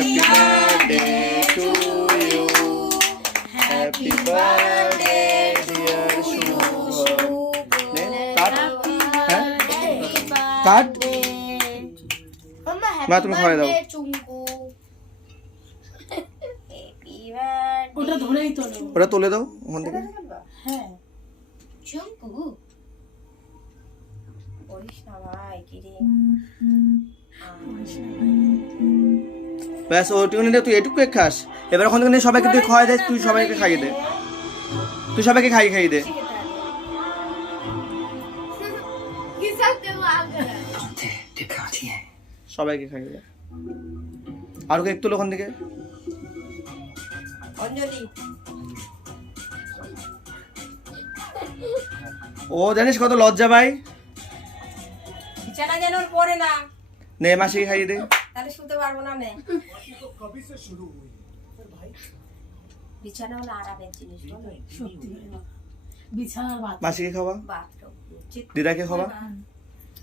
Happy birthday to you. Happy birthday dear Shubh. কাট মা তুমি খাওয়াই দাও। ওটা ধরেই তোলো, ওটা তুলে দাও ওখান থেকে। হ্যাঁ চুম্পু বলিস না ভাই কি রে ব্যাস ওটুকু নিয়ে তুই এটুকু খাস। এবার ওখান থেকে সবাইকে তুই খাওয়াই দে, তুই সবাইকে খাইয়ে দে, তুই সবাইকে খাইয়ে দে। সবাইকে খাইয়ে দে। আর কেক তুলো ওখান থেকে। অঞ্জলি ও জানিস কত লজ্জা ভাই। বিছানা যেন ওর পড়ে না, নে মাসিকে খাইয়ে দে। তাহলে শুতে পারবো না। নে বিছানা হলো আরামের জিনিস, সত্যি বিছানার বাচ্চা মাসিকে খাওয়া, বাথরুম দিদাকে খাওয়া।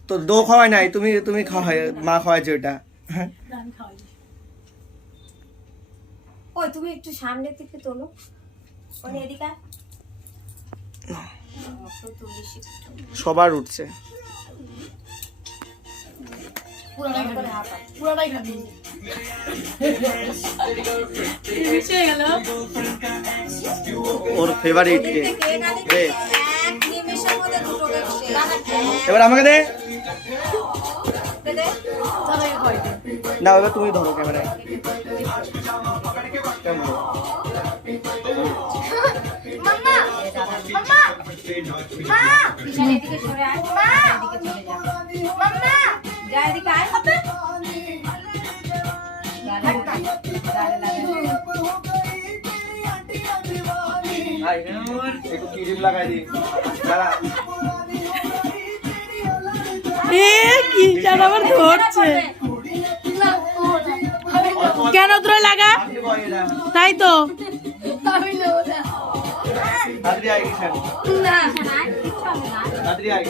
তো দো খাওয়াই নাই, তুমি খাওয়াই, মা খাওয়াইছে ওটা। আমি খাওয়াই। ওই তুমি একটু সামনের দিকে তোলো, ওই এদিকে তুলিস একটু। সবার উঠছে। পুরোটাই খাবি, পুরোটাই খাবি। মিশে গেল ওর ফেভারিট কেক। কেক আনি দে এক নিমেষের মধ্যে দুটো কেক শেষ। এবার আমাকে দে। দে দে সবাই খাওয়াই দে। না এবার তুমি ধরো ক্যামেরায়। মাম্মা মাম্মা মা পিছনে এদিকে সরে আয়, মা এদিকে চলে যা, মাম্মা যা এদিকে আয়। একটু ক্রিম লাগাই দি। দাঁড়া। কি যেন আবার ধরছে, কেন তোরা লাগা, তাই তো আদ্রি আই গেছেন। আদ্রি আই।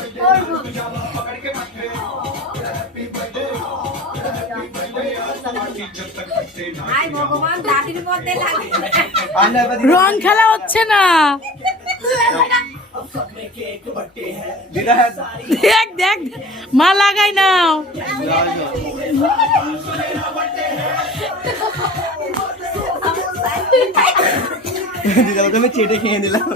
আয় ভগবান দাদির মধ্যে লাগে। রং খেলা হচ্ছে না। দিদা দেখ দেখ মা লাগাই নাও। দিদা আমি চেটে খেয়ে নিলাম।